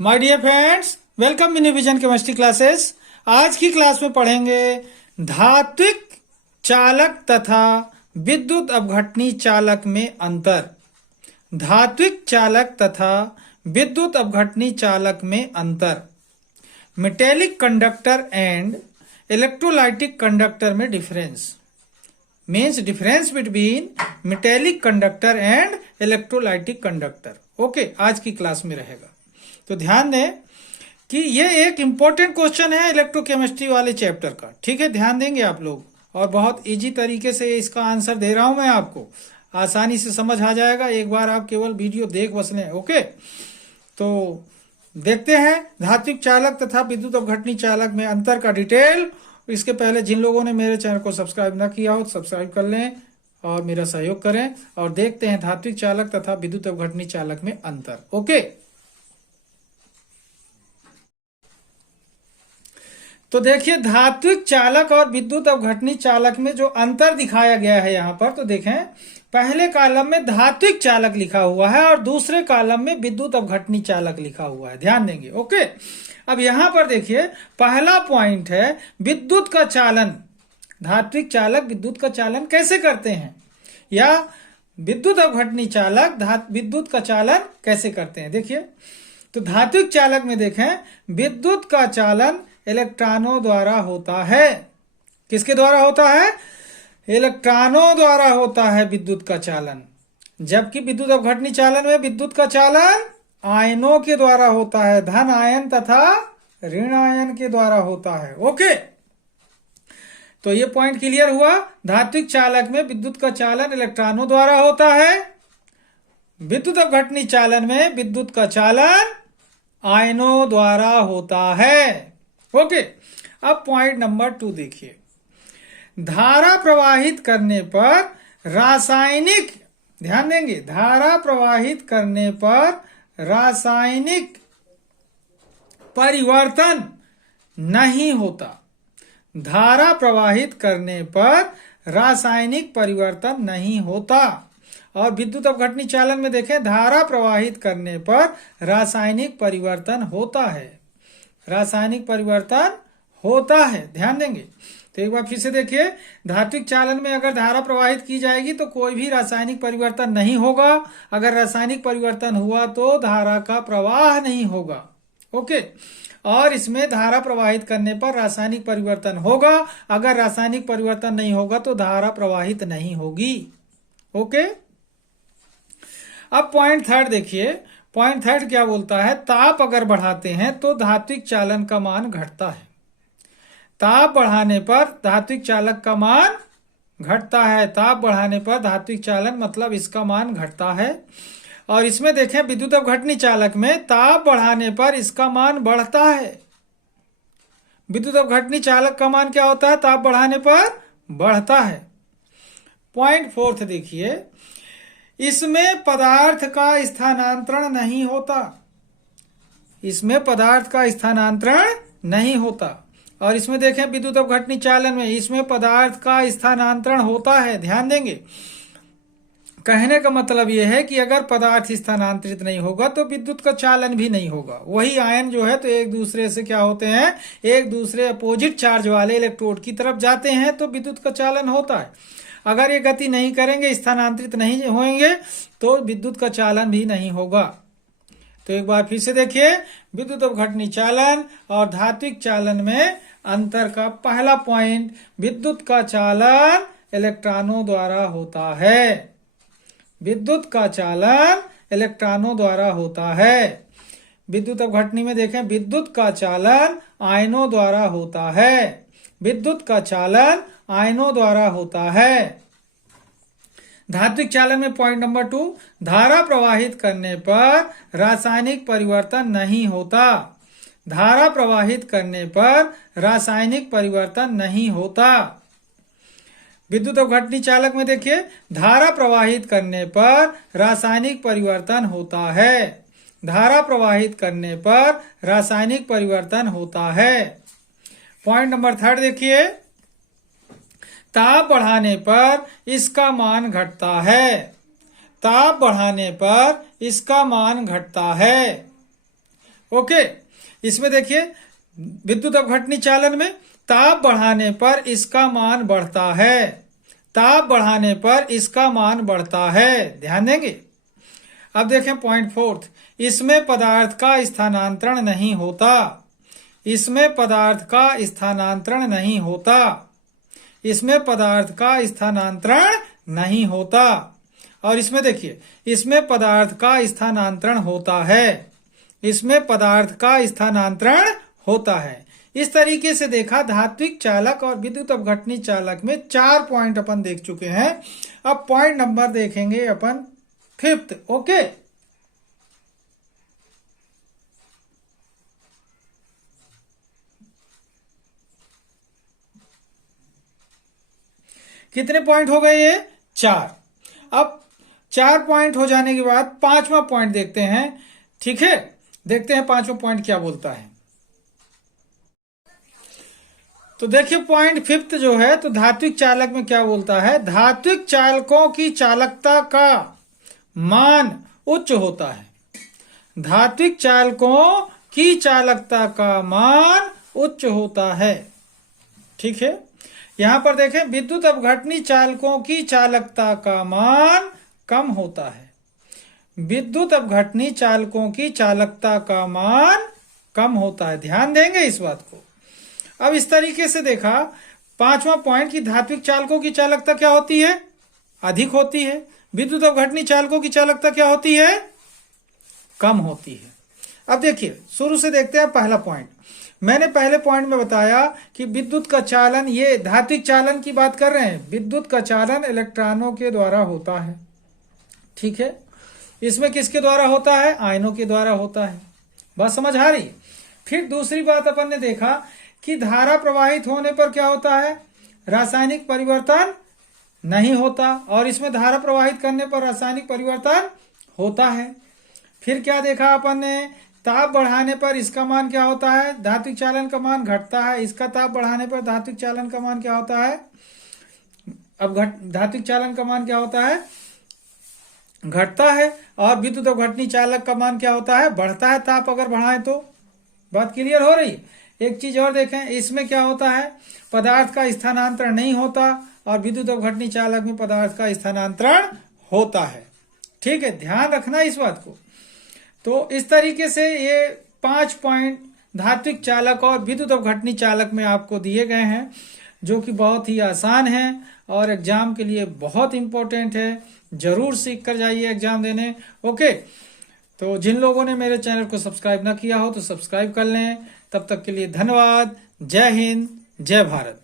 My dear friends, welcome in Vision chemistry classes. आज की class में पढ़ेंगे धात्विक चालक तथा विद्युत अपघटनी चालक में अंतर। धात्विक चालक तथा विद्युत अपघटनी चालक में अंतर। Metallic conductor and electrolytic conductor में difference means difference between metallic conductor and electrolytic conductor. Okay, आज की क्लास में रहेगा। तो ध्यान दें कि ये एक इंपॉर्टेंट क्वेश्चन है इलेक्ट्रोकेमिस्ट्री वाले चैप्टर का। ठीक है, ध्यान देंगे आप लोग, और बहुत इजी तरीके से इसका आंसर दे रहा हूं मैं आपको, आसानी से समझ आ जाएगा। एक बार आप केवल वीडियो देख बस लें। ओके, तो देखते हैं धात्विक चालक तथा विद्युत अपघटनी चालक में अंतर का डिटेल। इसके पहले जिन लोगों ने मेरे चैनल को सब्सक्राइब न किया हो तो सब्सक्राइब कर लें और मेरा सहयोग करें, और देखते हैं धात्विक चालक तथा विद्युत अपघटनी चालक में अंतर। ओके, तो देखिए धात्विक चालक और विद्युत अपघटनी चालक में जो अंतर दिखाया गया है यहाँ पर, तो देखें पहले कॉलम में धात्विक चालक लिखा हुआ है और दूसरे कॉलम में विद्युत अपघटनी चालक लिखा हुआ है। ध्यान देंगे। ओके, अब यहाँ पर देखिए पहला पॉइंट है विद्युत का चालन। धात्विक चालक विद्युत का चालन कैसे करते हैं, या विद्युत अपघटनी चालक विद्युत का चालन कैसे करते हैं। देखिए, तो धात्विक चालक में देखें विद्युत का चालन इलेक्ट्रॉनों द्वारा होता है। किसके द्वारा होता है? इलेक्ट्रॉनों द्वारा होता है विद्युत का चालन। जबकि विद्युत अपघटनी चालन में विद्युत का चालन आयनों के द्वारा होता है, धन आयन तथा ऋण आयन के द्वारा होता है। ओके, तो ये पॉइंट क्लियर हुआ। धात्विक चालक में विद्युत का चालन इलेक्ट्रॉनों द्वारा होता है, विद्युत अपघटनी चालन में विद्युत का चालन आयनों द्वारा होता है। ओके, अब पॉइंट नंबर 2 देखिए, धारा प्रवाहित करने पर रासायनिक, ध्यान देंगे, धारा प्रवाहित करने पर रासायनिक परिवर्तन नहीं होता। धारा प्रवाहित करने पर रासायनिक परिवर्तन नहीं होता। और विद्युत अपघटनी चालन में देखें धारा प्रवाहित करने पर रासायनिक परिवर्तन होता है। रासायनिक परिवर्तन होता है, ध्यान देंगे। तो एक बार फिर से देखिए, धात्विक चालन में अगर धारा प्रवाहित की जाएगी तो कोई भी रासायनिक परिवर्तन नहीं होगा। अगर रासायनिक परिवर्तन हुआ तो धारा का प्रवाह नहीं होगा। ओके, और इसमें धारा प्रवाहित करने पर रासायनिक परिवर्तन होगा। अगर रासायनिक परिवर्तन नहीं होगा तो धारा प्रवाहित नहीं होगी। ओके, अब पॉइंट 3 देखिए। पॉइंट 3 क्या बोलता है? ताप अगर बढ़ाते हैं तो धात्विक चालन का मान घटता है। ताप बढ़ाने पर धात्विक चालक का मान घटता है। ताप बढ़ाने पर धात्विक चालन मतलब इसका मान घटता है। और इसमें देखें विद्युत अपघटनी चालक में ताप बढ़ाने पर इसका मान बढ़ता है। विद्युत अपघटनी चालक का मान क्या होता है? ताप बढ़ाने पर बढ़ता है। पॉइंट 4 देखिए, इसमें पदार्थ का स्थानांतरण नहीं होता। इसमें पदार्थ का स्थानांतरण नहीं होता। और इसमें देखें विद्युत अपघटनी चालन में इसमें पदार्थ का स्थानांतरण होता है। ध्यान देंगे, कहने का मतलब यह है कि अगर पदार्थ स्थानांतरित नहीं होगा तो विद्युत का चालन भी नहीं होगा। वही आयन जो है तो एक दूसरे से क्या होते हैं, एक दूसरे अपोजिट चार्ज वाले इलेक्ट्रोड की तरफ जाते हैं तो विद्युत का चालन होता है। अगर ये गति नहीं करेंगे, स्थानांतरित नहीं होंगे, तो विद्युत का चालन भी नहीं होगा। तो एक बार फिर से देखिए, विद्युत अपघटनी चालन और धात्विक चालन में अंतर का पहला पॉइंट, विद्युत का चालन इलेक्ट्रॉनों द्वारा होता है। विद्युत का चालन इलेक्ट्रॉनों द्वारा होता है। विद्युत अपघटनी में देखें विद्युत का चालन आयनों द्वारा होता है। विद्युत का चालन आयनों द्वारा होता है। धात्विक चालन में पॉइंट नंबर 2, धारा प्रवाहित करने पर रासायनिक परिवर्तन नहीं होता। धारा प्रवाहित करने पर रासायनिक परिवर्तन नहीं होता। विद्युत अपघटनी चालक में देखिए धारा प्रवाहित करने पर रासायनिक परिवर्तन होता है। धारा प्रवाहित करने पर रासायनिक परिवर्तन होता है। पॉइंट नंबर 3 देखिए, ताप बढ़ाने पर इसका मान घटता है। ताप बढ़ाने पर इसका मान घटता है। ओके, इसमें देखिए विद्युत अपघटनी चालन में ताप बढ़ाने पर इसका मान बढ़ता है, ताप बढ़ाने पर इसका मान बढ़ता है, ध्यान देंगे। अब देखें पॉइंट फोर्थ, इसमें पदार्थ का स्थानांतरण नहीं होता, इसमें पदार्थ का स्थानांतरण नहीं होता, इसमें पदार्थ का स्थानांतरण नहीं होता। और इसमें देखिए इसमें पदार्थ का स्थानांतरण होता है, इसमें पदार्थ का स्थानांतरण होता है। इस तरीके से देखा धात्विक चालक और विद्युत अपघटनी चालक में 4 पॉइंट अपन देख चुके हैं। अब पॉइंट नंबर देखेंगे अपन 5th। ओके, कितने पॉइंट हो गए ये? 4। अब 4 पॉइंट हो जाने के बाद 5वां पॉइंट देखते हैं। ठीक है, देखते हैं 5वां पॉइंट क्या बोलता है। तो देखिए पॉइंट 5th जो है, तो धात्विक चालक में क्या बोलता है, धात्विक चालकों की चालकता का मान उच्च होता है, धात्विक चालकों की चालकता का मान उच्च होता है। ठीक है, यहां पर देखें विद्युत अपघटनी चालकों की चालकता का मान कम होता है, विद्युत अपघटनी चालकों की चालकता का मान कम होता है, ध्यान देंगे इस बात को। अब इस तरीके से देखा 5वां पॉइंट की धात्विक चालकों की चालकता क्या होती है, अधिक होती है, विद्युत अपघटनी चालकों की चालकता क्या होती है, कम होती है। अब देखिए शुरू से देखते हैं पहला पॉइंट। मैंने पहले पॉइंट में बताया कि विद्युत का चालन, ये धात्विक चालन की बात कर रहे हैं, विद्युत का चालन इलेक्ट्रॉनों के द्वारा होता है। ठीक है, इसमें किसके द्वारा होता है, आयनों के द्वारा होता है। बात समझ आ रही। फिर दूसरी बात अपन ने देखा कि धारा प्रवाहित होने पर क्या होता है, रासायनिक परिवर्तन नहीं होता, और इसमें धारा प्रवाहित करने पर रासायनिक परिवर्तन होता है। फिर क्या देखा अपन ने, ताप बढ़ाने पर इसका मान क्या होता है, धात्विक चालन का मान घटता है, इसका ताप बढ़ाने पर धात्विक चालन का मान क्या होता है, अब धात्विक चालन का मान क्या होता है, घटता है, और विद्युत अपघटनी चालक का मान क्या होता है, बढ़ता है, ताप अगर बढ़ाएं तो। बात क्लियर हो रही। एक चीज और देखें, इसमें क्या होता है, पदार्थ का स्थानांतरण नहीं होता, और विद्युत अपघटनी चालक में पदार्थ का स्थानांतरण होता है। ठीक है, ध्यान रखना इस बात को। तो इस तरीके से ये 5 पॉइंट धात्विक चालक और विद्युत अपघटनी चालक में आपको दिए गए हैं, जो कि बहुत ही आसान है और एग्जाम के लिए बहुत इंपॉर्टेंट है। जरूर सीख कर जाइए एग्जाम देने। ओके, तो जिन लोगों ने मेरे चैनल को सब्सक्राइब ना किया हो तो सब्सक्राइब कर लें। तब तक के लिए धन्यवाद। जय हिंद, जय भारत।